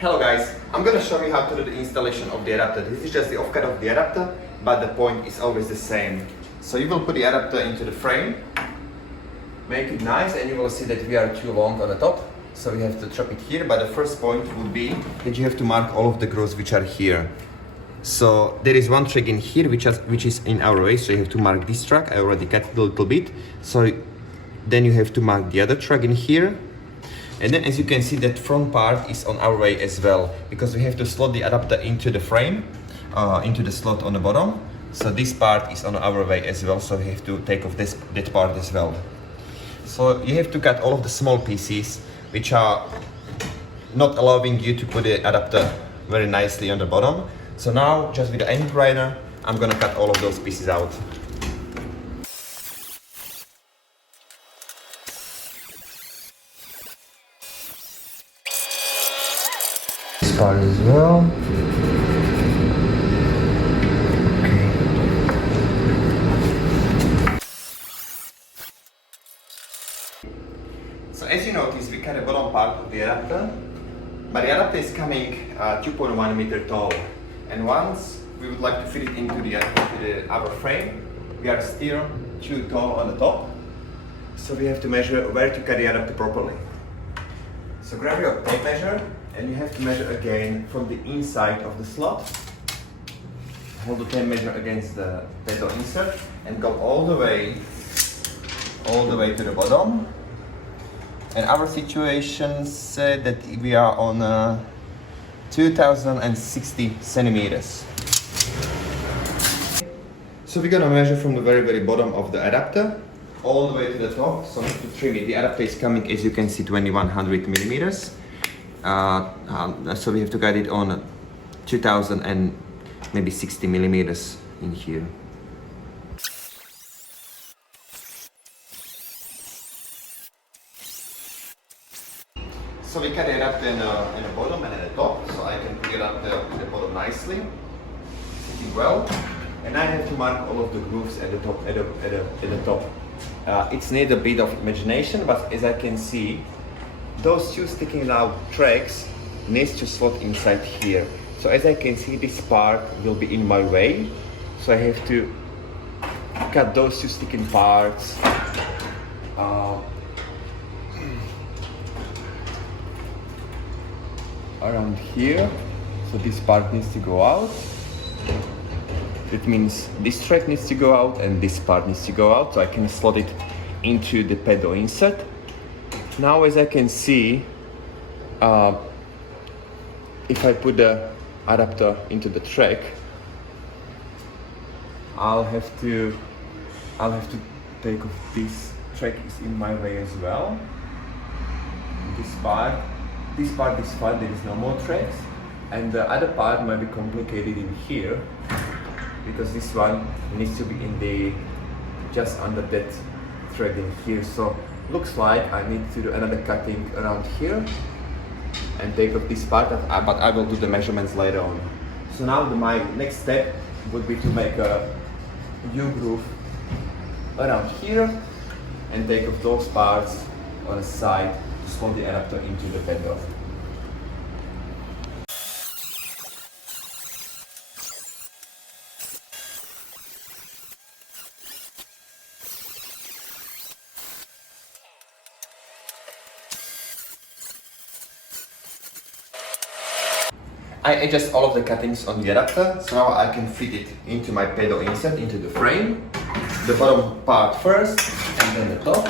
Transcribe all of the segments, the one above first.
Hello guys, I'm gonna show you how to do the installation of the adapter. This is just the offcut of the adapter, but the point is always the same. So you will put the adapter into the frame, make it nice, and you will see that we are too long on the top. So we have to drop it here, but the first point would be that you have to mark all of the grooves which are here. So there is one track in here which is in our way, so you have to mark this track. I already cut it a little bit. So then you have to mark the other track in here. And then as you can see, that front part is on our way as well, because we have to slot the adapter into the frame, into the slot on the bottom. So this part is on our way as well, so we have to take off that part as well. So you have to cut all of the small pieces which are not allowing you to put the adapter very nicely on the bottom. So now, just with the end grinder, I'm gonna cut all of those pieces out. This part as well. Okay. So as you notice, we cut the bottom part of the adapter, but the adapter is coming 2.1 meter tall. And once we would like to fit it into our frame, we are still too tall on the top. So we have to measure where to cut the adapter properly. So grab your tape measure, and you have to measure again from the inside of the slot. Hold the tape measure against the pedal insert and go all the way to the bottom. And our situation said that we are on 2060 centimeters. So we're gonna measure from the very bottom of the adapter all the way to the top. So to trim it, the adapter is coming, as you can see, 2100 millimeters. So we have to cut it on 2000 and maybe 60 millimeters in here. So we cut the adapter in the bottom and at the top, so I can put it up to the bottom nicely, sitting well. And I have to mark all of the grooves at the top. It's need a bit of imagination, but as I can see, those two sticking out tracks needs to slot inside here. So as I can see, this part will be in my way, so I have to cut those two sticking parts. Around here, so this part needs to go out. That means this track needs to go out and this part needs to go out, so I can slot it into the pedal insert. Now, as I can see, if I put the adapter into the track, I'll have to take off this track is in my way as well. This part is fine, there is no more tracks, and the other part might be complicated in here because this one needs to be in just under that thread in here. So looks like I need to do another cutting around here and take off this part, but I will do the measurements later on. So now my next step would be to make a U-groove around here and take off those parts on the side to slot the adapter into the pedal. I adjust all of the cuttings on the adapter, so now I can fit it into my pedal insert, into the frame. The bottom part first, and then the top.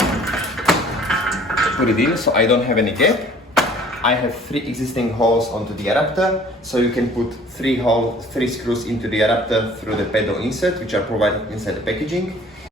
Put it in, so I don't have any gap. I have 3 existing holes onto the adapter, so you can put 3 screws into the adapter through the pedal insert, which are provided inside the packaging.